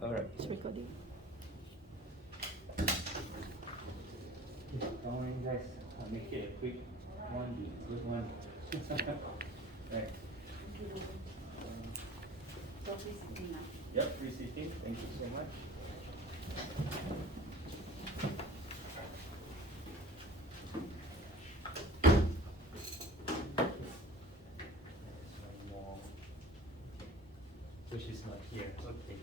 All right. It's recording. Come on, guys. I'll make it a quick one, good one. Right. So please sitting now. Yep, free sitting. Thank you so much. One more. So she's not here. Okay.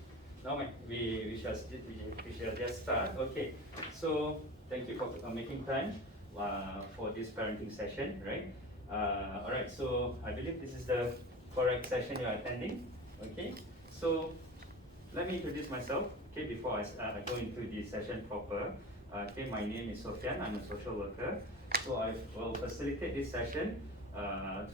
Now we shall just start. Okay. So thank you for making time for this parenting session, right? All right. So I believe this is the correct session you are attending. Okay. So let me introduce myself. Okay, before I go into the session proper. Okay, my name is Sofian. I'm a social worker. So I will facilitate this session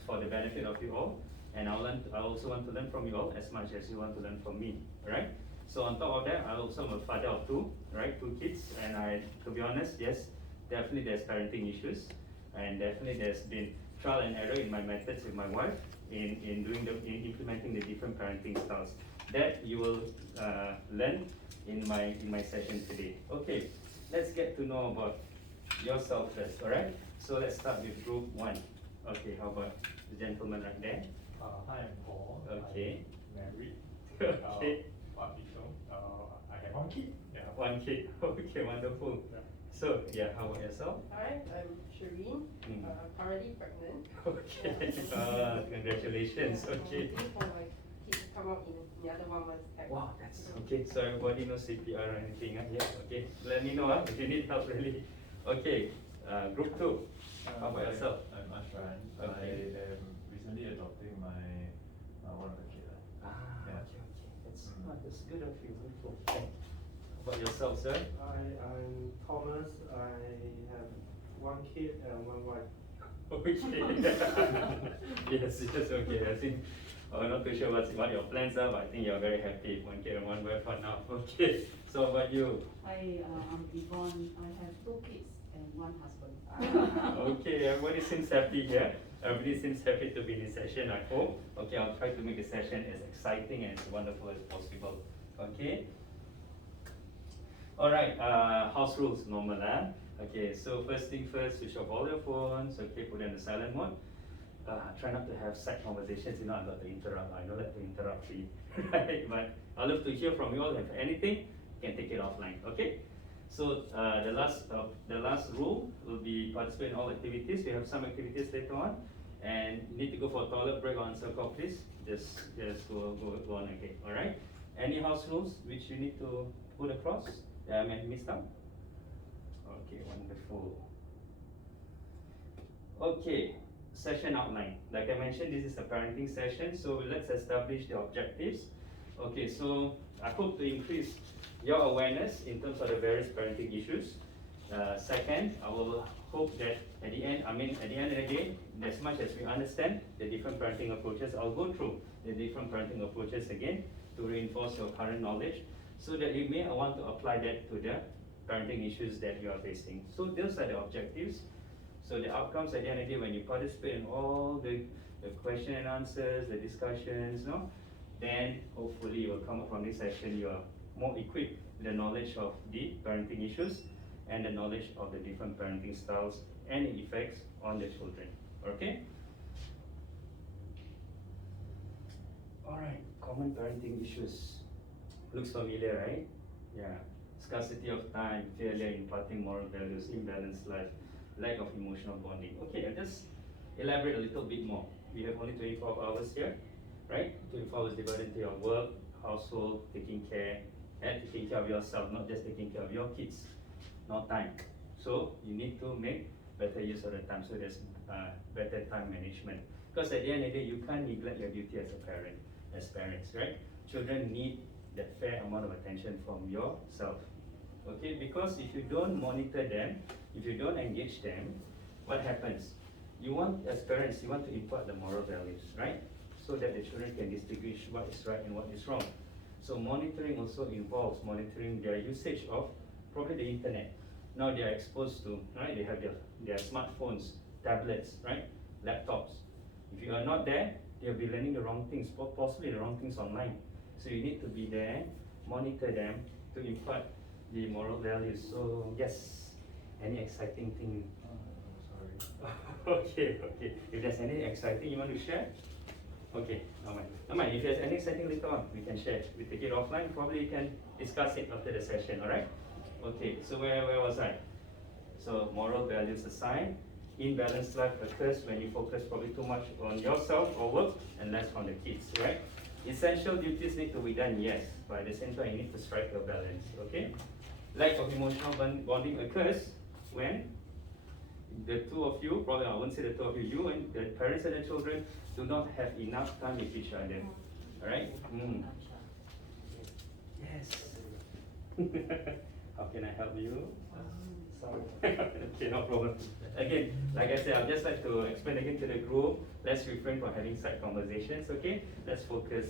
for the benefit of you all, and I also want to learn from you all as much as you want to learn from me. Right? So on top of that, I also am a father of two, right? 2 kids, and to be honest, yes, definitely there's parenting issues, and definitely there's been trial and error in my methods with my wife in implementing the different parenting styles that you will learn in my session today. Okay, let's get to know about yourself first. All right. So let's start with group 1. Okay, how about the gentleman right there? Hi, I'm Paul. Okay. I'm married. Okay. I have 1 kid. Yeah. 1 kid. Okay, wonderful. Yeah. So yeah, how about yourself? Hi, I'm Shireen, Mm. currently pregnant. Okay. Congratulations. Okay. Waiting for my kid to come out in another 1 month's time. Wow, that's okay. So everybody knows CPR or anything? Yeah. Okay. Let me know if you need help really. Okay. Group 2. How about yourself? I'm Ashran. Okay. I am recently adopting one of the kids. Yeah. Okay. That's good of you. Wonderful. Okay. How about yourself, sir? I'm Thomas. I have 1 kid and 1 wife. Okay. Yes. Okay. I think I'm not too sure what your plans are, but I think you're very happy. 1 kid and 1 wife for now. Okay. So how about you? I'm Yvonne. I have 2 kids and 1 husband. Okay, everybody seems happy here. Everybody seems happy to be in this session, I hope. Okay, I'll try to make the session as exciting and as wonderful as possible. Okay? Alright, house rules, normal. Okay, so first thing first, switch off all your phones. Okay, put in the silent mode. Try not to have side conversations, I love to interrupt. I don't like to interrupt you. Right? But I love to hear from you all. If anything, you can take it offline. Okay? So the last rule will be participate in all activities. We have some activities later on, and you need to go for a toilet break or answer call, please. Just go on again. All right. Any house rules which you need to put across? I missed out. Okay, wonderful. Okay, session outline. Like I mentioned, this is a parenting session, so let's establish the objectives. Okay, so I hope to increase your awareness in terms of the various parenting issues. Second, I will hope that at the end of the day, as much as we understand the different parenting approaches, I'll go through the different parenting approaches again to reinforce your current knowledge so that you may want to apply that to the parenting issues that you are facing. So those are the objectives. So the outcomes at the end of the day, when you participate in all the question and answers, the discussions, then hopefully you will come up from this session, you are more equipped with the knowledge of the parenting issues and the knowledge of the different parenting styles and the effects on the children. Okay? Alright, common parenting issues. Looks familiar, right? Yeah. Scarcity of time, failure in imparting moral values, imbalanced life, lack of emotional bonding. Okay, I'll just elaborate a little bit more. We have only 24 hours here, right? 24 hours divided into your work, household, taking care of yourself, not just taking care of your kids. No time. So you need to make better use of the time. So there's better time management. Because at the end of the day, you can't neglect your duty as a parent, as parents, right? Children need that fair amount of attention from yourself. Okay, because if you don't monitor them, if you don't engage them, what happens? As parents, you want to impart the moral values, right? So that the children can distinguish what is right and what is wrong. So monitoring also involves monitoring their usage of probably the internet. Now they are exposed to, right? They have their smartphones, tablets, right? Laptops. If you are not there, they'll be learning the wrong things, possibly the wrong things online. So you need to be there, monitor them to impart the moral values. So yes, any exciting thing? Sorry. Okay, okay. If there's any exciting you want to share, okay, no mind. No mind. If there's any exciting later on, we can share. We take it offline. Probably you can discuss it after the session. All right? Okay. So where was I? So moral values aside, imbalanced life occurs when you focus probably too much on yourself or work and less on the kids. Right? Essential duties need to be done, yes, but at the same time you need to strike a balance. Okay? Lack of emotional bonding occurs when the two of you, probably I won't say the two of you, you and the parents and the children do not have enough time with each other. Alright? Yes. How can I help you? Sorry. Okay, no problem. Again, like I said, I'd just like to explain again to the group, let's refrain from having side conversations, okay? Let's focus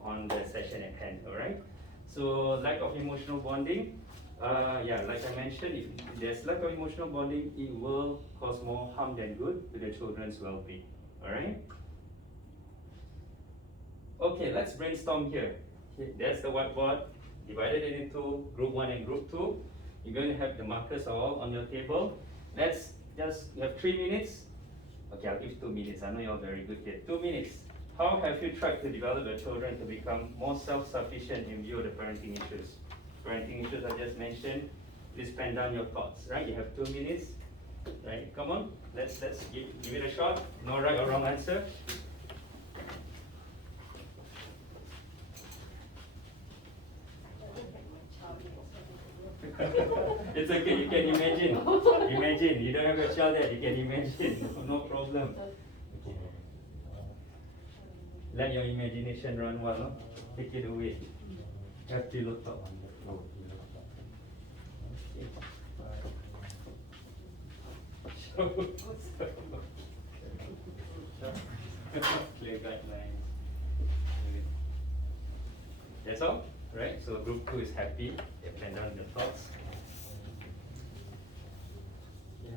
on the session at hand, alright? So, lack of emotional bonding. Yeah, like I mentioned, if there's lack of emotional bonding, it will cause more harm than good to the children's well-being. Alright? Okay, let's brainstorm here. Okay, there's the whiteboard, divided it into group 1 and group 2. You're going to have the markers all on your table. Let's just have 3 minutes. Okay, I'll give 2 minutes. I know you're very good here. 2 minutes. How have you tried to develop your children to become more self-sufficient in view of the parenting issues? Parenting issues I just mentioned. Please pen down your thoughts, right? You have 2 minutes, right? Come on, let's give it a shot. No right or wrong answer. It's okay, you can imagine. Imagine, you don't have a child yet, you can imagine. No problem. Okay. Let your imagination run wild, no? Take it away. Have pillow talk. Clear guidelines. That's all, right? So group 2 is happy. They plan down the thoughts. Yeah.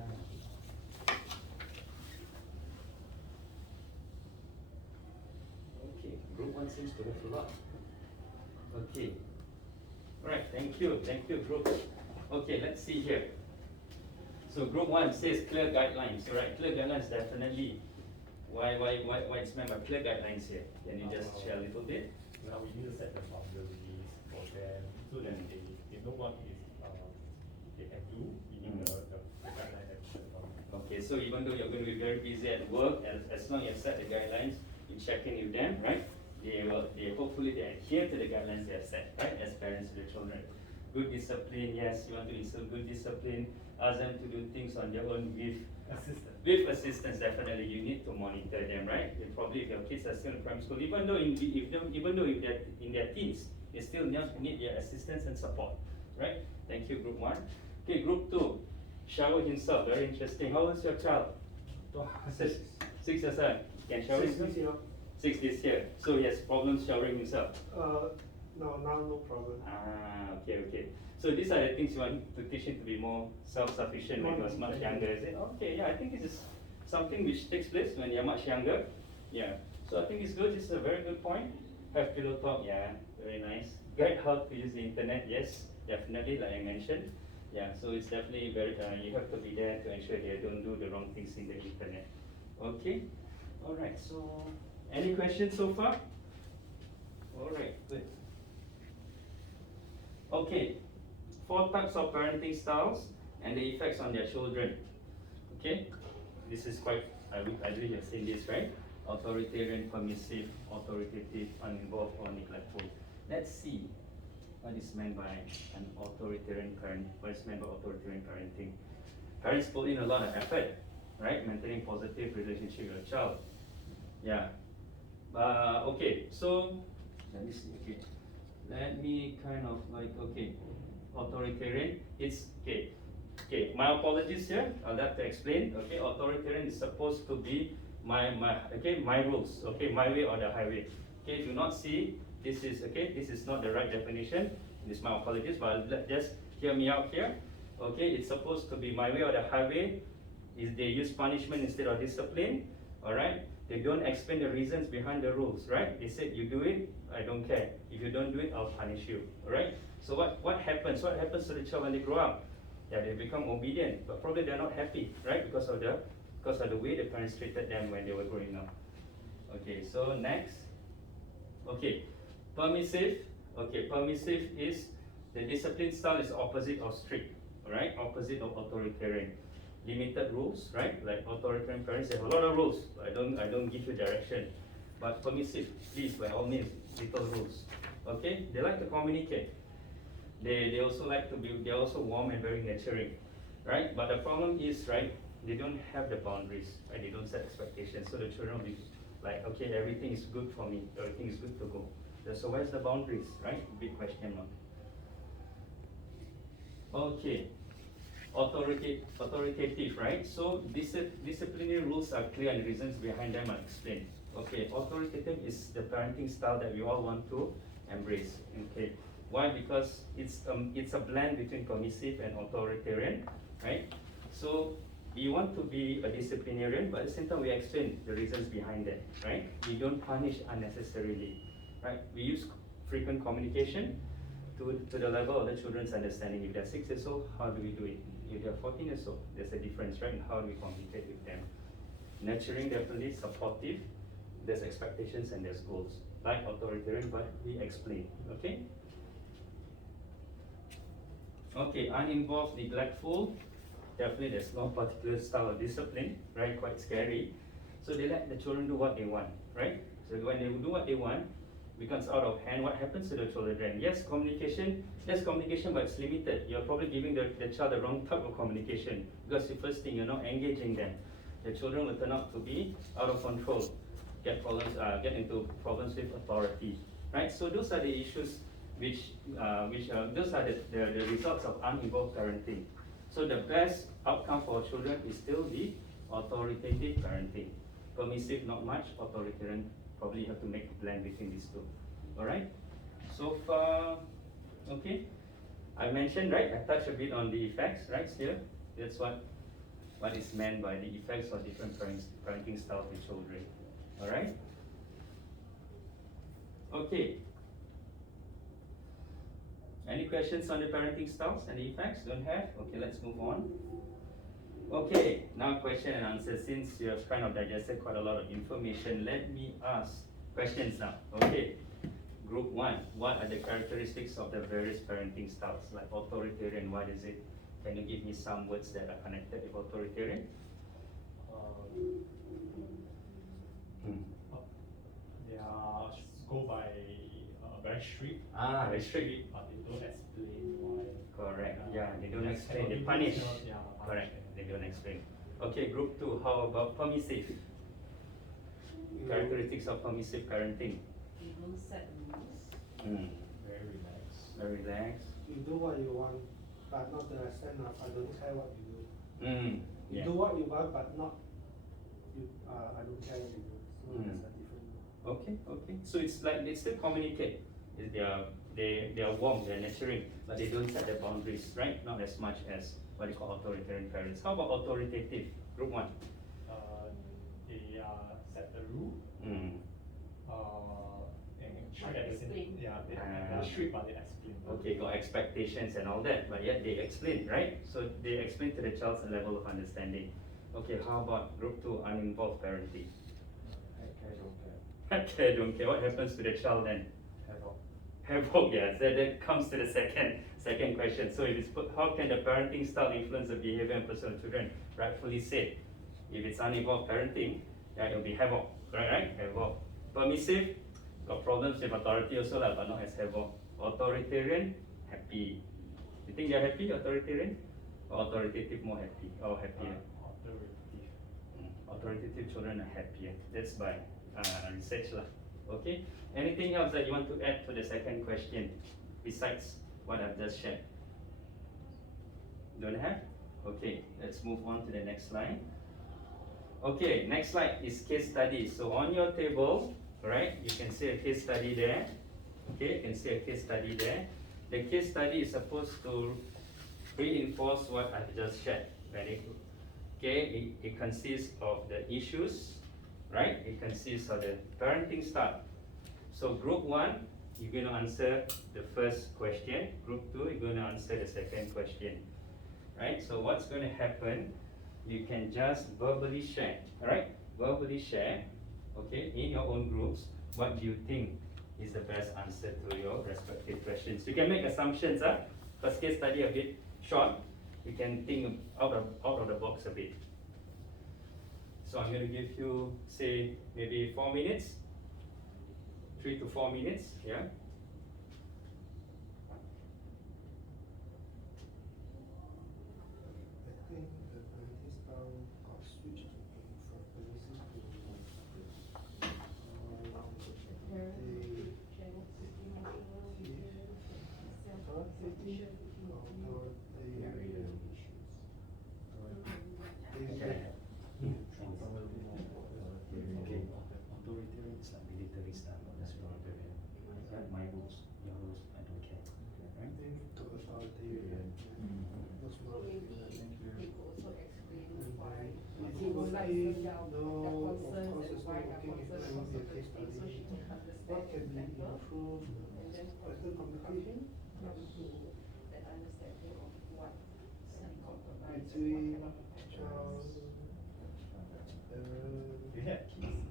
Okay, group 1 seems to have a lot. Okay. Alright, thank you, group. Okay, let's see here. So group 1 says clear guidelines, right? Clear guidelines definitely. Why it's meant by clear guidelines here? Can you just share a little bit? Now we need to set the boundaries for them so that they know what is they can do within the guideline that we set down. Okay, so even though you're going to be very busy at work, as long as you set the guidelines, you check in with them, right? They hopefully they adhere to the guidelines they have set, right? As parents to the children. Good discipline, yes, you want to instill good discipline. Ask them to do things on their own with assistance. Definitely, you need to monitor them, right? And probably if your kids are still in primary school, even though if they're in their teens, they still need their assistance and support, right? Thank you, group 1. Okay, group 2. Shower himself, very interesting. How old is your child? 6 years old. Can shower himself? 6 this year. So he has problems showering himself. No, now no problem. Okay. So these are the things you want to teach him to be more self-sufficient when he was much younger, is it? Okay, yeah, I think this is something which takes place when you're much younger. Yeah, so I think it's good, this is a very good point. Have pillow talk, yeah, very nice. Guide how to use the internet, yes, definitely, like I mentioned. Yeah, so it's definitely very, you have to be there to ensure they don't do the wrong things in the internet. Okay, alright, so any questions so far? Alright, good. Okay, 4 types of parenting styles and the effects on their children. Okay, this is quite, I believe you've seen this, right? Authoritarian, permissive, authoritative, uninvolved, or neglectful. Let's see what is meant by an authoritarian parent. What is meant by authoritarian parenting? Parents put in a lot of effort, right? Maintaining positive relationship with your child. Yeah. Okay, so let me see. Okay, let me kind of like, okay, authoritarian. It's okay. Okay, my apologies here. I'll have to explain. Okay, authoritarian is supposed to be my rules. Okay, my way or the highway. Okay, do not see this is okay. This is not the right definition. This is my apologies, but just hear me out here. Okay, it's supposed to be my way or the highway. Is they use punishment instead of discipline. All right. They don't explain the reasons behind the rules, right? They said you do it, I don't care. If you don't do it, I'll punish you. Alright? So what happens? What happens to the child when they grow up? Yeah, they become obedient, but probably they're not happy, right? Because of the way the parents treated them when they were growing up. Okay, so next. Okay, permissive. Okay, permissive is the discipline style is opposite of strict, right? Opposite of authoritarian. Limited rules, right? Like authoritarian parents, they have a lot of rules. I don't give you direction. But permissive, please, by all means, little rules. Okay, they like to communicate. They also like to be. They're also warm and very nurturing, right? But the problem is, right? They don't have the boundaries, right? They don't set expectations. So the children will be like, okay, everything is good for me. Everything is good to go. So where's the boundaries, right? Big question mark. Okay, authoritative, right? So disciplinary rules are clear and the reasons behind them are explained. Okay, authoritative is the parenting style that we all want to embrace. Okay, why? Because it's a blend between permissive and authoritarian, right? So we want to be a disciplinarian, but at the same time we explain the reasons behind that, right? We don't punish unnecessarily, right? We use frequent communication to the level of the children's understanding. If they're 6 years old, how do we do it? If they're 14 years old, there's a difference, right? In how do we communicate with them? Nurturing, definitely supportive. There's expectations and there's goals. Like authoritarian, but we explain, okay? Okay, uninvolved, neglectful. Definitely there's no particular style of discipline, right? Quite scary. So they let the children do what they want, right? So when they do what they want, becomes out of hand, what happens to the children? Yes, communication, but it's limited. You're probably giving the child the wrong type of communication because the first thing, you're not engaging them. The children will turn out to be out of control, get into problems with authority, right? So those are the issues those are the results of uninvolved parenting. So the best outcome for children is still the authoritative parenting. Permissive, not much. Authoritarian, probably you have to make a blend between these two. All right. So far, okay. I mentioned, right? I touched a bit on the effects, right? Here, that's what is meant by the effects of different parenting styles with children. All right. Okay. Any questions on the parenting styles and the effects? Don't have? Okay, let's move on. Okay, now question and answer. Since you have kind of digested quite a lot of information, let me ask questions now. Okay, group 1. What are the characteristics of the various parenting styles? Like authoritarian, what is it? Can you give me some words that are connected with authoritarian? They are go by very strict. Very strict. But they don't explain why. Correct. Yeah, they don't Yes, explain. They cannot punish. do this, yeah, Correct. punish. They don't explain. Okay, group 2. How about permissive? Characteristics of permissive parenting. You don't set rules. Very relaxed. Very relaxed. You do what you want, but not to the extent of I don't care what you do. You Yeah. do what you want, but not I don't care what you do. So Mm. that's a different. Okay. So it's like they still communicate. They are warm, they're nurturing, but they don't set the boundaries, right? Not as much as what they call authoritarian parents. How about authoritative? Group 1. They set the rule. And strict at the same. Explain. Yeah, they are strict, but they explain. Okay, got expectations and all that, but yet they explain, right? So they explain to the child's level of understanding. Okay, how about group 2, uninvolved parenting? Okay, don't care. What happens to the child then? Havoc, yes. That comes to the second question. So if it's how can the parenting style influence the behavior and personal children? Rightfully said. If it's uninvolved parenting, yeah, it'll be havoc, right? Havoc. Permissive, got problems with authority also, but not as havoc. Authoritarian, happy. You think they're happy, authoritarian? Or authoritative more happy? Or happier? Authoritative. Authoritative children are happier. That's by research lah. Okay. Anything else that you want to add to the second question besides what I've just shared? Don't have? Okay. Let's move on to the next slide. Okay. Next slide is case study. So on your table, right? You can see a case study there. Okay. You can see a case study there. The case study is supposed to reinforce what I've just shared. Very good. Okay. It consists of the issues. Right? It consists of the parenting style. So group 1, you're going to answer the first question. Group 2, you're going to answer the second question. Right? So what's going to happen, you can just verbally share. Alright? Verbally share, okay, in your own groups, what do you think is the best answer to your respective questions. You can make assumptions, because case study a bit short. You can think out of the box a bit. So I'm going to give you, say, maybe 4 minutes, 3 to 4 minutes, yeah. I think the parenting style got switched from permissive to Authoritarian is like military style, that's authoritarian. My rules, your rules, I don't care. I think to authoritarian. That's So not maybe they could also explain why Is she it would like working? to tell No, their of concerns course and it's why not their working if concerns there for won't be a certain case things, so study. she can understand What can it be better. improved? And then Better communication come to that understanding of what can be compromised and what between cannot be child, compromised. You have keys.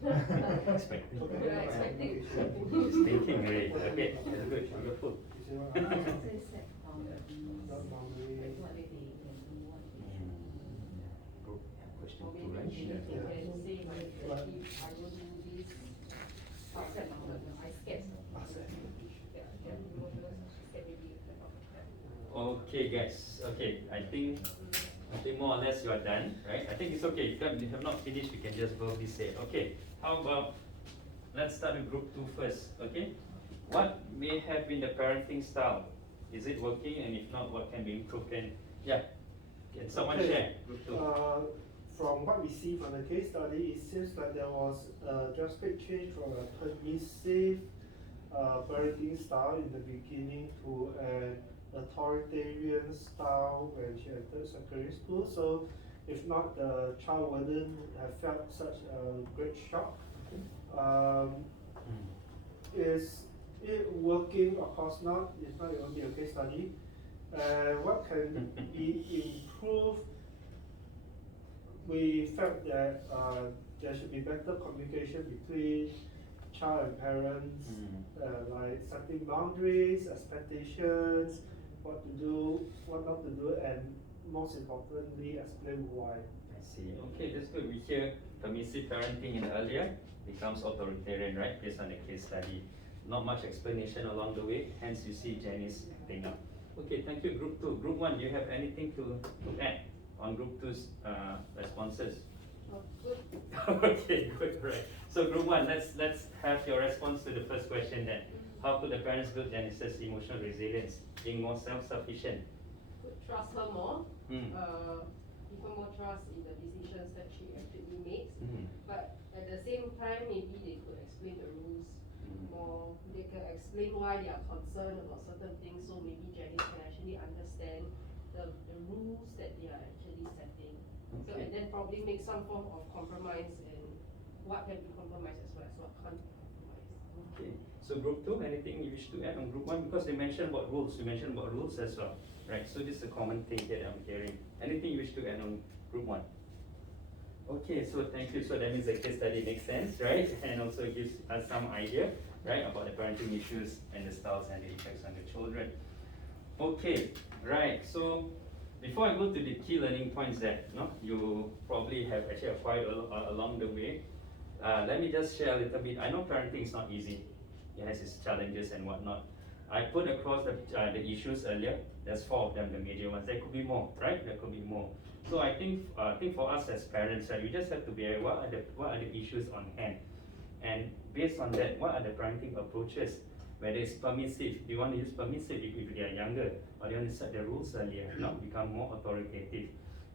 Expecting. Okay. Yeah, expecting. Just thinking, right? Okay, that's good, wonderful. You see what I mean? Not boundary. Group question Or 2, maybe right? she Yeah. can say like, if I don't do this, upset I scared. Yeah, then you know, because she scared maybe you cannot. Okay, guys. Okay, I think more or less you are done, right? I think it's okay. If you have not finished, we can just verbally say it. Okay, how about let's start with group 2 first. Okay, what may have been the parenting style? Is it working? And if not, what can be improved? Can someone Okay. share? Group 2. From what we see from the case study, it seems like there was a drastic change from a permissive parenting style in the beginning to an authoritarian style when she entered secondary school. So, if not, the child wouldn't have felt such a great shock. Is it working? Of course not. It's not only a case study. What can be improved? We felt that there should be better communication between child and parents, like setting boundaries, expectations, what to do, what not to do, and most importantly, explain why. I see. Okay, that's good. We hear permissive parenting in earlier becomes authoritarian, right? Based on the case study. Not much explanation along the way, hence you see Jenny's thing up. Okay, thank you, group 2. Group 1, do you have anything to add on group 2's responses? Oh, good. Okay, good, right. So group 1, let's have your response to the first question then. How could the parents build Janice's emotional resilience, being more self-sufficient? Could trust her more, Mm. give her more trust in the decisions that she actually makes. Mm. But at the same time, maybe they could explain the rules more. They can explain why they are concerned about certain things, so maybe Janice can actually understand the rules that they are actually setting. So, Okay. and then probably make some form of compromise and what can be compromised as well as what can't be compromised. Okay. So group 2, anything you wish to add on group 1? Because they mentioned about rules, you mentioned about rules as well. Right, so this is a common thing that I'm hearing. Anything you wish to add on group 1? Okay, so thank you. So that means the case study makes sense, right? And also gives us some idea, right, about the parenting issues and the styles and the effects on the children. Okay, right. So before I go to the key learning points that you probably have actually acquired along the way, let me just share a little bit. I know parenting is not easy. It has its challenges and whatnot. I put across the issues earlier. There's 4 of them, the major ones. There could be more, right? There could be more. So I think for us as parents, right, we just have to be aware what are the issues on hand, and based on that, what are the parenting approaches? Whether it's permissive, do you want to use permissive if they are younger, or do you want to set the rules earlier, become more authoritative?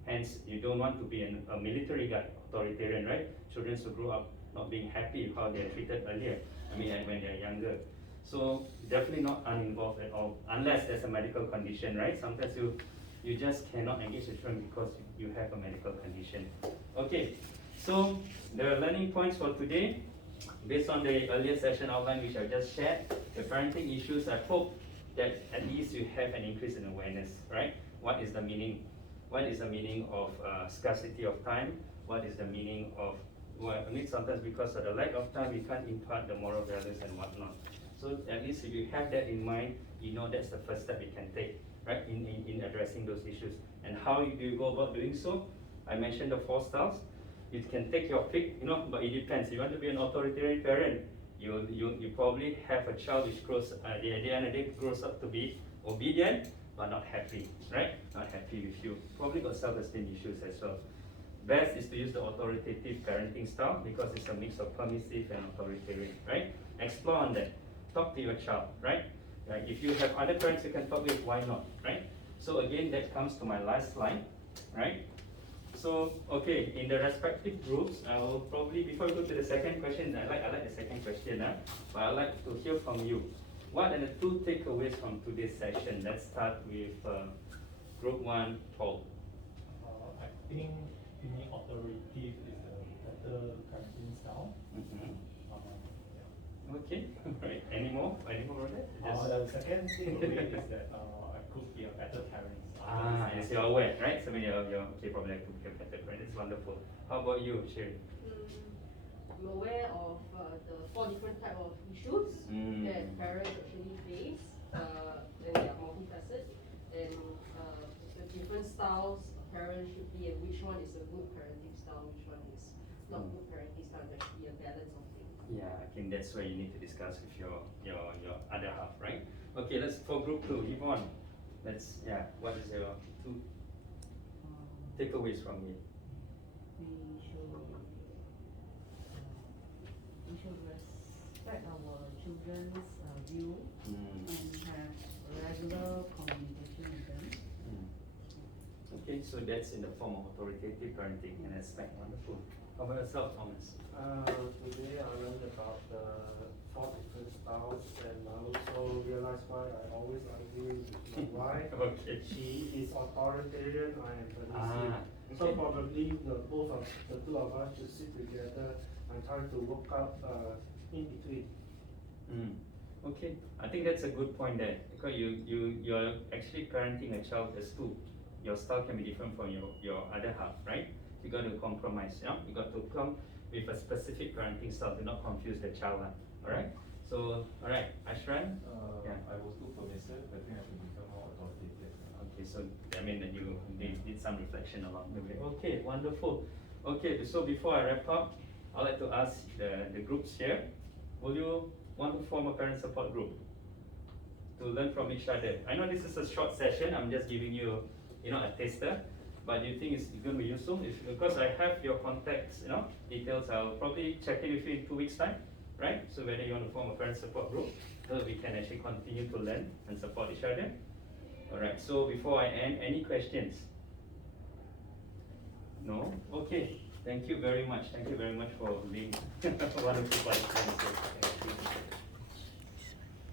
Hence, you don't want to be a military guy, authoritarian, right? Children who grow up not being happy with how they are treated earlier. I mean, when they are younger. So definitely not uninvolved at all, unless there's a medical condition, right? Sometimes you just cannot engage the children because you have a medical condition. Okay, so the learning points for today. based on the earlier session outline which I just shared, the parenting issues, I hope that at least you have an increase in awareness, right? What is the meaning? What is the meaning of scarcity of time? What is the meaning of, well, I mean, sometimes because of the lack of time, we can't impart the moral values and whatnot. So at least if you have that in mind, you know that's the first step you can take, right, in addressing those issues. And how do you go about doing so? I mentioned the 4 styles. You can take your pick, you know, but it depends. If you want to be an authoritarian parent, you probably have a child which grows, at the end of the day, grows up to be obedient, but not happy, right? Not happy with you. Probably got self-esteem issues as well. Best is to use the authoritative parenting style because it's a mix of permissive and authoritarian, right? Explore on that. Talk to your child, right? If you have other parents you can talk with, why not, right? So again, that comes to my last slide, right? So, okay, in the respective groups, I will probably, before we go to the second question, I like the second question, but I'd like to hear from you. What are the 2 takeaways from today's session? Let's start with group 1, Paul. I think being authoritative is a better parenting style. Okay, right. Any more on that? The second thing is that I could be a better parent. Yes, you're aware, right? So you're okay, probably I could be a better parent. It's wonderful. How about you, Sherry? I'm aware of the 4 different type of issues that parents actually face, and they are multifaceted, and the different styles a parent should be, and which one is a good parenting style, which one is not good parenting style. There should be a balance of things. Yeah, I think that's where you need to discuss with your other half, right? Okay, let's for group 2, Yvonne. What is your 2 takeaways from me? We should respect our children's view and have regular communication with them. Okay, so that's in the form of authoritative parenting and respect. Wonderful. How about yourself, Thomas? Today I learned about the 4 different styles, and I also realized why I always argue with my wife. Okay. She is authoritarian, I am permissive. Okay. So probably the 2 of us should sit together and try to work out in between. Okay, I think that's a good point there because you're actually parenting a child as 2. Your style can be different from your other half, right? You got to compromise, yeah? You got to come with a specific parenting style. Do not confuse the child, all right? So, all right, Ashran? I was too permissive. I think I should become more authoritative. Okay, so I mean that you did some reflection along the way. Okay, wonderful. Okay, so before I wrap up, I'd like to ask the groups here, will you want to form a parent support group to learn from each other? I know this is a short session, I'm just giving you, a taster, but do you think it's going to be useful? Because I have your contacts, details, I'll probably check in with you in 2 weeks' time, right? So whether you want to form a parent support group, so we can actually continue to learn and support each other. Alright, so before I end, any questions? No? Okay. Thank you very much. Thank you very much for being wonderful participants. Thank you.